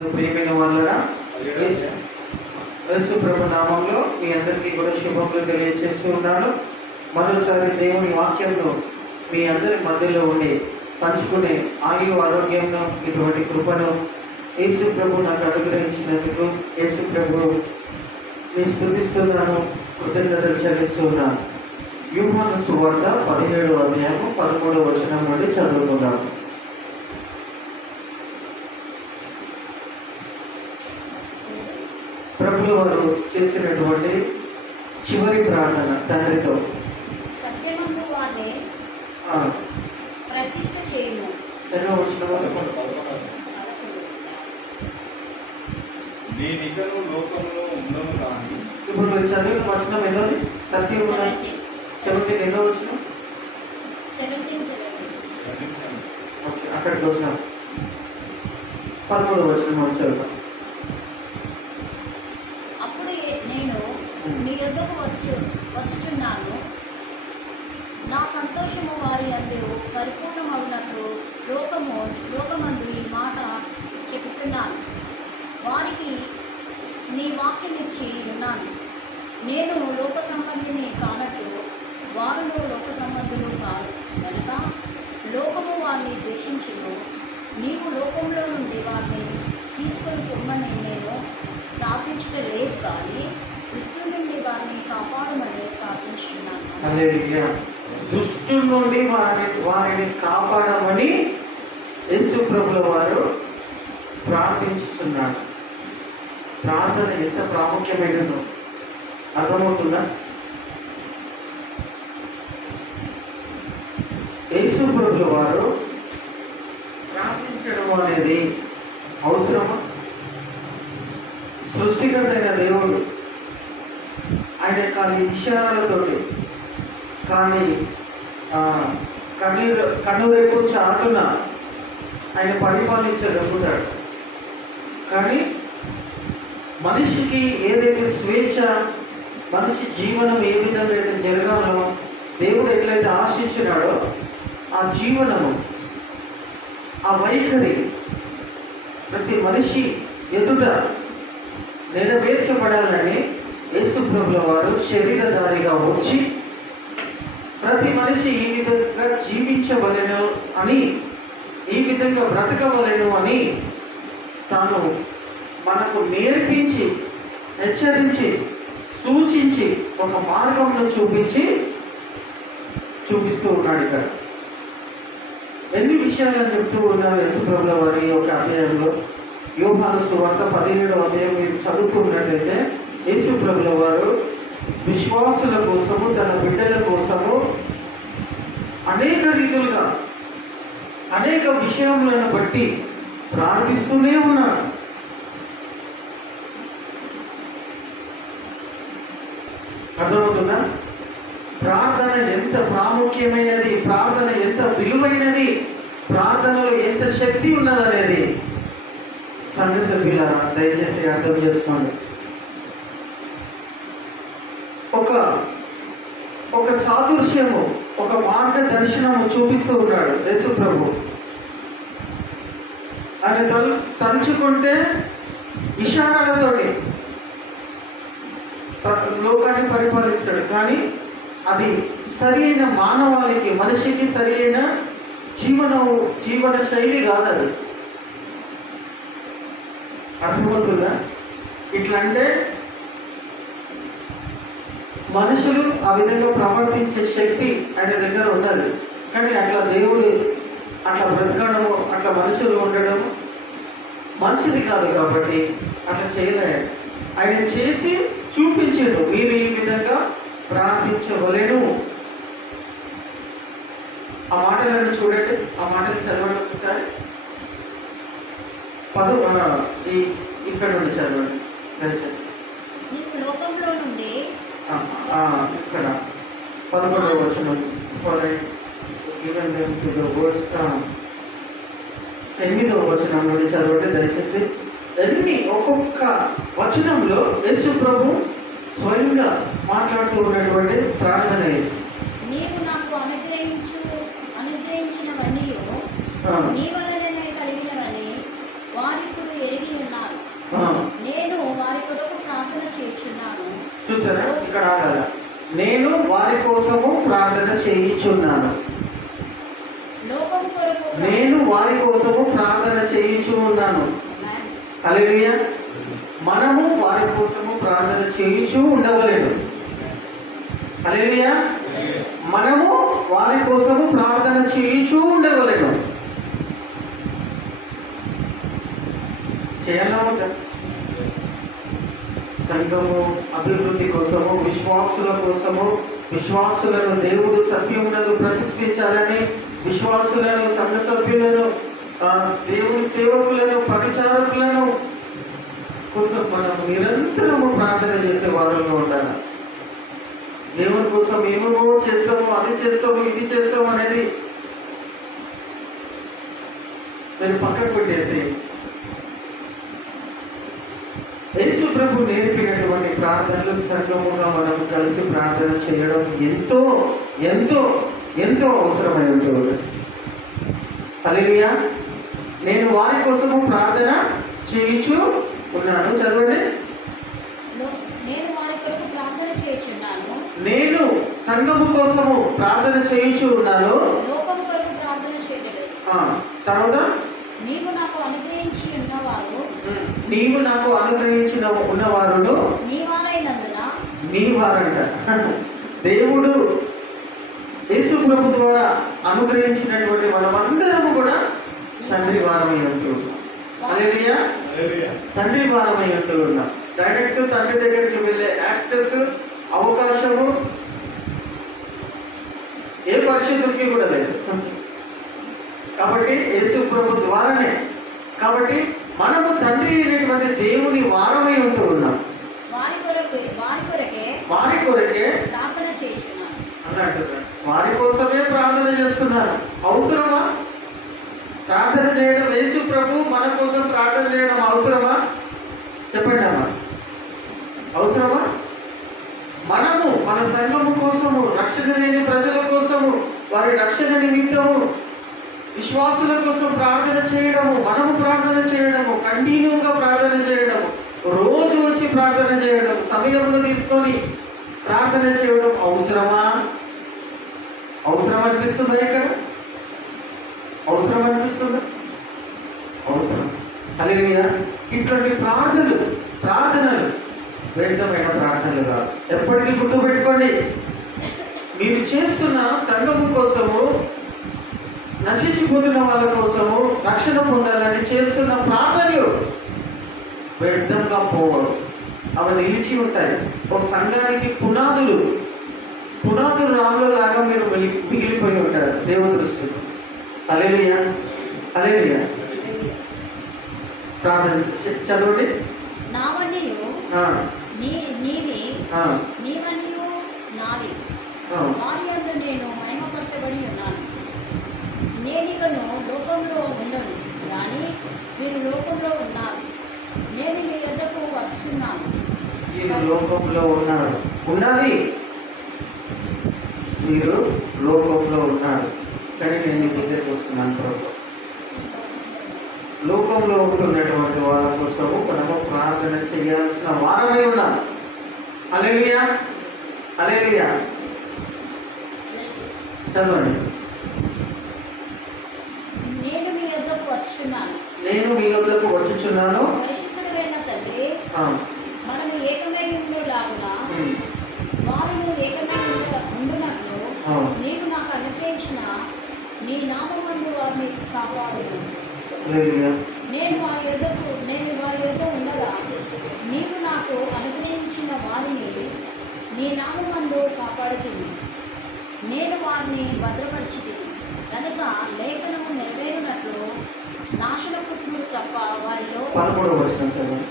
ప్రియమైన వాళ్ళరా, యేసు ప్రభు నామంలో మీ అందరికీ కూడా శుభములు తెలియజేస్తూ ఉన్నాను. మరోసారి దేవుని వాక్యంలో మీ అందరి మధ్యలో ఉండి పంచుకునే ఆరోగ్యంలో ఇటువంటి కృపను యేసు ప్రభు నాకు అనుగ్రహించినందుకు యేసు ప్రభు మీ స్తుతిస్తున్నాను, కృతజ్ఞతలు చెల్లిస్తున్నాను. యోహాను సువార్త 17వ అధ్యాయము 13వ వచనం నుండి చదువుకున్నాను. ప్రభువు వారు చేసినటువంటి చివరి ప్రార్థన తండ్రితో, సత్యమందు వాడే ప్రతిష్ఠ చేయను. ఎన్నో వచ్చిన లోకంలో ఉండను కానీ ఇప్పుడు మీరు చదివిన వచనం ఎన్నోది? సత్యం ఉన్నది 17 ఎన్నో వచ్చిన? 17. ఓకే, అక్కడికి వస్తాం. 13వ వచనం చదువుతాం. అప్పుడు నేను మీ యొద్దకు వచ్చుచున్నాను, నా సంతోషము వారి అందు పరిపూర్ణమవునట్లు లోకమందు ఈ మాట చెప్పుచున్నాను. వారికి నీ వాక్యం ఇచ్చి ఉన్నాను. నేను లోక సంబంధిని కానట్లు వారిలో లోక సంబంధులు కాదు కనుక లోకము వారిని ద్వేషించును. నీవు లోకంలో నుండి వారిని తీసుకొని పొమ్మని నేను ప్రార్థించడం లేదు, కానీ దుష్టుల నుండి వారిని కాపాడమని ప్రార్థించున్నాను. దుష్టుల నుండి వారిని కాపాడమని యేసు ప్రభుల వారు ప్రార్థించుచున్నాడు. ప్రార్థన ఎంత ప్రాముఖ్యమైనదో అర్థమవుతుందా? యేసు ప్రభుల వారు ప్రార్థించడం అనేది అవసరమా? సృష్టికర్త అయిన దేవుడు ఆయన కానీ విషయాలతోటి కానీ కన్నురేపు చాటున ఆయన పరిపాలించగలుగుతాడు. కానీ మనిషికి ఏదైతే స్వేచ్ఛ, మనిషి జీవనం ఏ విధంగా అయితే జరగాలో దేవుడు ఎట్లయితే ఆశించినాడో ఆ జీవనము, ఆ వైఖరి ప్రతి మనిషి ఎదుట నెరవేర్చబడాలని యేసు ప్రభుల వారు శరీరధారిగా వచ్చి ప్రతి మనిషి ఈ విధంగా జీవించవలెను అని, ఈ విధంగా బ్రతకవలెను అని తాను మనకు నేర్పించి, హెచ్చరించి, సూచించి ఒక మార్గంలో చూపిస్తూ ఉన్నాడు. ఇక్కడ ఎన్ని విషయాలను చెప్తూ ఉన్నారు యేసు ప్రభుల వారి యొక్క అధ్యాయంలో. యోహాను సువార్త 17వ అధ్యాయం మీరు చదువుకున్నట్లయితే యేసు ప్రభుల వారు విశ్వాసుల కోసము, తన బిడ్డల కోసము అనేక రీతులుగా అనేక విషయములను బట్టి ప్రార్థిస్తూనే ఉన్నాడు. అర్థమవుతుందా? ప్రార్థన ఎంత ప్రాముఖ్యమైనది, ప్రార్థన ఎంత విలువైనది, ప్రార్థనలో ఎంత శక్తి ఉన్నదనేది సంఘ సభ్యులారా దయచేసి అర్థం చేసుకోండి. ఒక సాదృశ్యము, ఒక మార్గదర్శనము చూపిస్తూ ఉన్నాడు యేసు ప్రభు. ఆయన తలుచుకుంటే ఇషారాలతోటి లోకాన్ని పరిపాలిస్తాడు. కానీ అది సరి అయిన మానవాళికి, మనిషికి సరి అయిన జీవన శైలి కాదు. అది అర్థమవుతుందా? ఇట్లా అంటే మనుషులు ఆ విధంగా ప్రవర్తించే శక్తి ఆయన దగ్గర ఉన్నది. కానీ అట్లా దేవుడు అట్లా బ్రతకడము, అట్లా మనుషులు ఉండడం మంచిది కాదు. కాబట్టి అట్లా చేయలేదు. ఆయన చేసి చూపించాడు, మీరు ఈ విధంగా ప్రార్థించవలెను. ఆ మాటలను చూడండి, ఆ మాటలు చదవండి ఒకసారి. ఇక్కడ నుండి చదవండి దయచేసి. లోకంలో నుండి ఇక్కడ 11వ వచనం. 8వ వచనం నుండి చదవండి దయచేసి. ఒక్కొక్క వచనంలో యేసు ప్రభు స్వయంగా మాట్లాడుతూ ఉన్నటువంటి ప్రార్థన ఇది. నీవు నాకు అనుగ్రహించినవన్నీ నీ వలననే కలిగినవని వారిప్పుడు ఎరిగి ఉన్నారు. చూసారా, ఇక్కడ ఆగాల. నేను వారి కోసము ప్రార్థన చేయించున్నాను. లోకం కొరకు నేను వారి కోసము ప్రార్థన చేయించు ఉన్నాను. హల్లెలూయా. మనము వారి కోసము ప్రార్థన చేయించు ఉండవలేను. హల్లెలూయా. మనము వారి కోసము ప్రార్థన చేయించు ఉండవలేను. చేయాలా వద్దా? సంఘము అభివృద్ధి కోసము, విశ్వాసుల కోసము, విశ్వాసులను దేవుడు సత్యములను ప్రతిష్ఠించాలని, విశ్వాసులను, సంఘ సభ్యులను, దేవుని సేవకులను, పరిచారకులను కోసం మనం నిరంతరము ప్రార్థన చేసే వారిలో ఉండాలి. దేవుని కోసం ఏమేమో చేస్తాము, అది చేస్తాము, ఇది చేస్తాము అనేది మీరు పక్కకు పెట్టేసి యేసు ప్రభు నేర్పినటువంటి ప్రార్థనలు సంఘముగా మనం కలిసి ప్రార్థన చేయడం ఎంతో ఎంతో ఎంతో అవసరమై ఉంటుంది. హల్లెలూయా. నేను వారి కోసము ప్రార్థన చేయించు ఉన్నాను. చదవండి. నేను వారి కొరకు ప్రార్థన చేయుచున్నాను. నేను సంఘము కోసము ప్రార్థన చేయించు ఉన్నాను. లోకం కొరకు ప్రార్థన చేయలేదు. తర్వాత నీవు నాకు అనుగ్రహించి ఉన్నవారు, నీవు నాకు అనుగ్రహించిన ఉన్నవారును నీ వారైనందున, నీ వారంట. దేవుడు యేసు ప్రభు ద్వారా అనుగ్రహించినటువంటి మనమందరము కూడా తండ్రి వారమై ఉంటూ ఉన్నాం. హల్లెలూయా. తండ్రి వారమై ఉంటూ ఉన్నాం. డైరెక్ట్ తండ్రి దగ్గరికి వెళ్ళే యాక్సెస్, అవకాశము ఏ పరిస్థితులకి కూడా లేదు. కాబట్టి యేసు ప్రభు ద్వారానే. కాబట్టి మనము తండ్రి అయినటువంటి దేవుని వారమై ఉంటూ ఉన్నాం. వారి కొరకే ప్రార్థన చేయుచున్నాను అన్నట్టు వారి కోసమే ప్రార్థన చేస్తున్నారు. అవసరమా ప్రార్థన చేయడం? యేసు ప్రభు మన కోసం ప్రార్థన చేయడం అవసరమా? చెప్పండి అమ్మా, అవసరమా? మనము మన సంఘము కోసము, రక్షణ లేని ప్రజల కోసము, వారి రక్షణ నిమిత్తము, విశ్వాసుల కోసం ప్రార్థన చేయడము, మనము ప్రార్థన చేయడము, కంటిన్యూగా ప్రార్థన చేయడము, రోజు వచ్చి ప్రార్థన చేయడం, సమయంలో తీసుకొని ప్రార్థన చేయడం అవసరమా? అవసరం అనిపిస్తుందా? ఇక్కడ అవసరం అనిపిస్తుందా? అవసరం. హల్లెలూయా. ఇటువంటి ప్రార్థనలు వ్యర్థమైన ప్రార్థనలు కాదు. ఎప్పటికీ గుర్తుపెట్టుకోండి, మీరు చేస్తున్న సంఘము కోసము, నశించిపోతున్న వాళ్ళ కోసము, రక్షణ పొందాలని చేస్తున్న ప్రార్థనలు వ్యర్థంగా పోవరు. అవి నిలిచి ఉంటాయి. ఒక సంఘానికి పునాదులు రాముల లాగా మీరు మిగిలిపోయి ఉంటారు దేవుని దృష్టిలో. హల్లెలూయా. హల్లెలూయా. ప్రార్థన చదవండి. నావనియు నీవి, నీవనియు నావి, వారి యందు నేను మహిమపరచబడి ఉన్నాను. నేనికను లోకంలో ఉండను, కానీ మీరు లోకంలో ఉన్నారు. నేను మీ యొద్దకు వస్తున్నాను. మీరు లోకంలో ఉన్నారు. ఉన్నది, మీరు లోకంలో ఉన్నారు, కానీ నేను మీ దగ్గరికి వస్తున్నాను. ప్రభు లోకంలో ఉంటున్నటువంటి వాళ్ళ కోసము మనము ప్రార్థన చేయాల్సిన వారమై ఉన్నాం. హల్లెలూయా. హల్లెలూయా. చదవండి. నేను మీ యొద్దకు వచ్చుచున్నాను. నేను మీ యొద్దకు వచ్చుచున్నాను. పరిశుద్ధుడైన తండ్రి, మనము ఏకమై ఉండులాగున వారు ఏకమై ఉండునట్లు నీవు నాకు అనుగ్రహించిన నీ నామమందు వారిని కాపాడును. నేను వారి యొద్ద ఉండగా నీవు నాకు అనుగ్రహించిన వారిని నీ నామమందు కాపాడుతుంది. నేను వారిని భద్రపరిచితిని కనుక లేఖనము నెరవేరునట్లు నాశన పుత్రులు తప్ప వారిలో 11వ వచనం చదవండి.